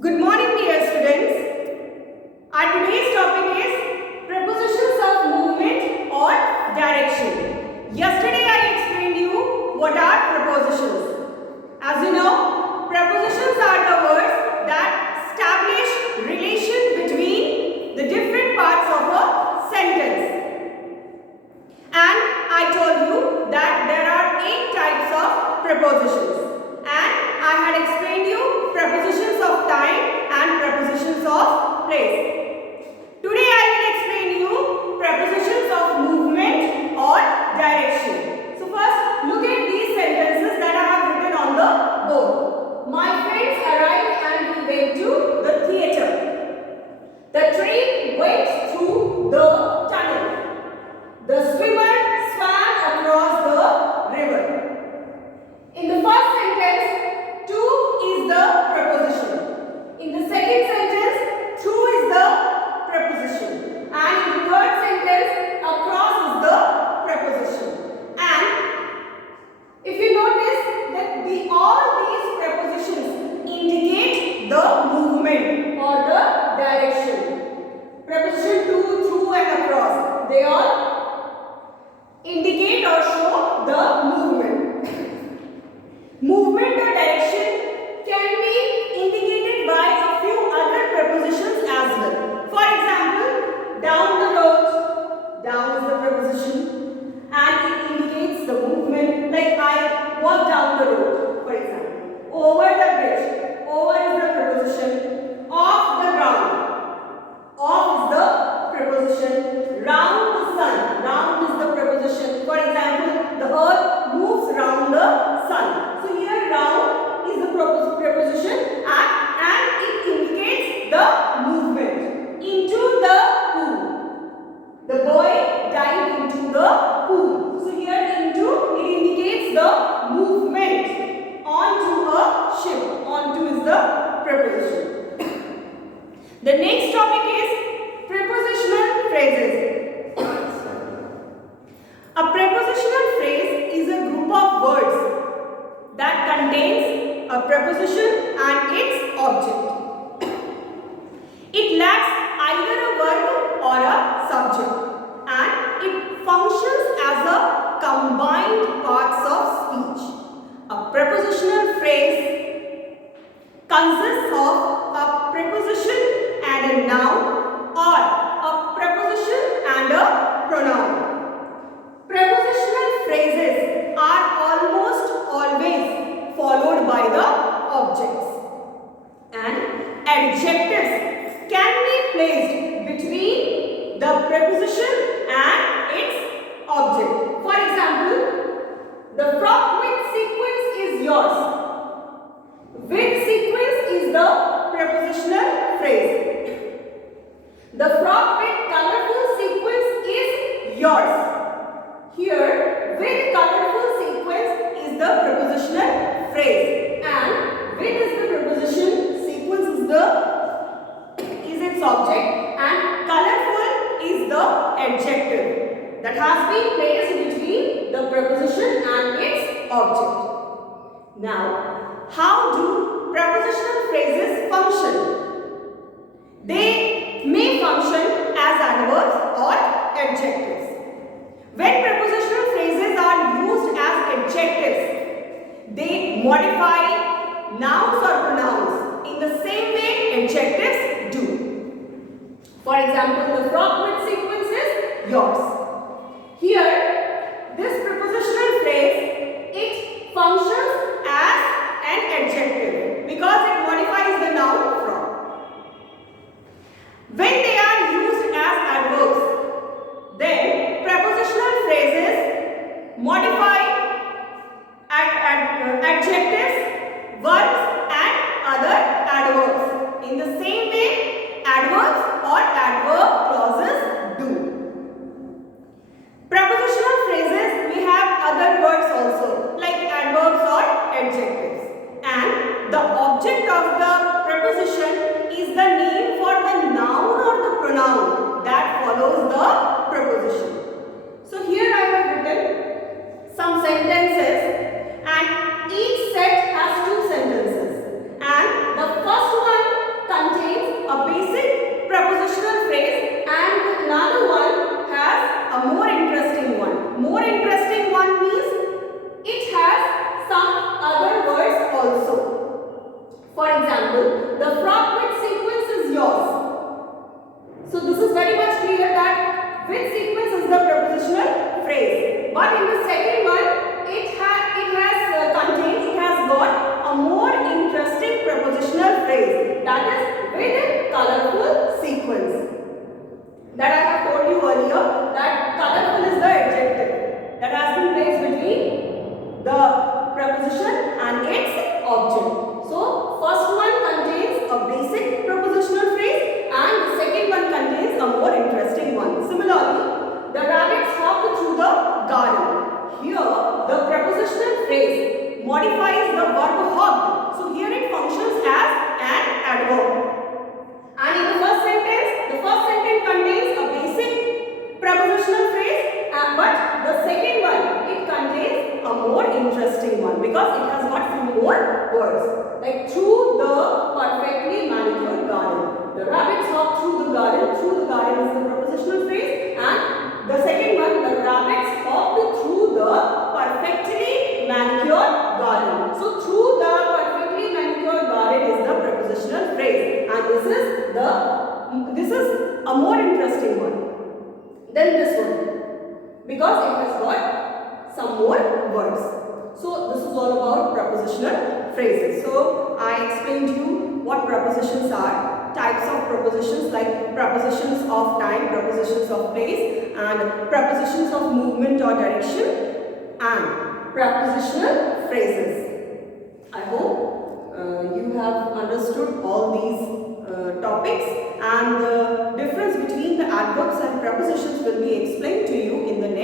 Good morning, dear students. Our today's topic is prepositions of movement or direction. Yesterday I explained you what are prepositions. As you know, prepositions are the words that establish relation between the different parts of a sentence. And I told you that there are 8 types of prepositions. And I had explained you prepositions of time and prepositions of place. Today I will explain you prepositions of movement or direction. So first look at these sentences that I have written on the board. My friends arrived and we went to the theatre. The train went through the tunnel. The swimmer swam across the river. In the first sentence, to is the preposition. In the second sentence, through is the preposition. And in the third sentence, across is the preposition. And if you notice that all these prepositions indicate the movement or the direction. Preposition to, through and across, they all indicate or show the movement. Movement or direction can be indicated by a few other prepositions as well. For example, down the road, down is the preposition and it indicates the movement, like I walk down the road, for example. Over the bridge, over is the preposition. Off the ground, off is the preposition. Round the sun, round is the preposition. For example, the earth moves round the sun. So here round is the preposition and it indicates the movement. Into the pool. The boy dived into the pool. So here into it indicates the movement. Onto a ship. Onto is the preposition. The next topic is prepositional phrases. A prepositional phrase is a group of words that contains a preposition and its object. It lacks either a verb or a subject and it functions as a combined parts of speech. A prepositional phrase consists of a preposition and a noun or a preposition and a pronoun. Prepositional phrases are almost always followed by the objects, and adjectives can be placed between the preposition and its object. For example, the frock with sequins is yours. With sequins is the prepositional phrase. The frock with colorful sequins is yours. Here, with colorful sequence is the prepositional phrase, and with is the preposition, sequence is its object, and colorful is the adjective that has been placed between the preposition and its object. Now, how do prepositional phrases function? They may function as adverbs or adjectives. When prepositional phrases are used as adjectives, they modify nouns or pronouns in the same way adjectives do. For example, the frock with sequins is yours. Here, this prepositional phrase, it functions as an adjective because it modifies the noun from. When they are used as adverbs, then prepositional phrases modify adjectives, verbs and other adverbs in the same way adverbs or adverb clauses do. Prepositional phrases may have other words also like adverbs or adjectives, and the object of the preposition is the name for the noun or the pronoun that follows the preposition. So here I have written some sentences and each set has 2 sentences, and the first one table. The frock with sequence is yours. So this is very much clear that with sequence is the prepositional phrase. But in the second one, it has got a more interesting prepositional phrase, that is with a colorful sequence. That I have told you earlier, that colorful is the adjective that has been placed between the preposition and its object. So first one contains a basic prepositional phrase and the second one contains a more interesting one. Similarly, the rabbits hopped through the garden. Here, the prepositional phrase modifies the verb hopped. So here it functions as an adverb. And in the first sentence contains a basic prepositional phrase, but the second one, it contains a more interesting one because it has got few more words. Like through the perfectly manicured garden. The rabbits hop through the garden. Through the garden is the prepositional phrase, and the second one, the rabbits hopped through the perfectly manicured garden. So through the perfectly manicured garden is the prepositional phrase, and this is a more interesting one than this one because it has got some more words. So this is all about prepositional phrases. So I explained to you what prepositions are, types of prepositions like prepositions of time, prepositions of place, and prepositions of movement or direction, and prepositional phrases. I hope you have understood all these topics, and the difference between the adverbs and prepositions will be explained to you in the next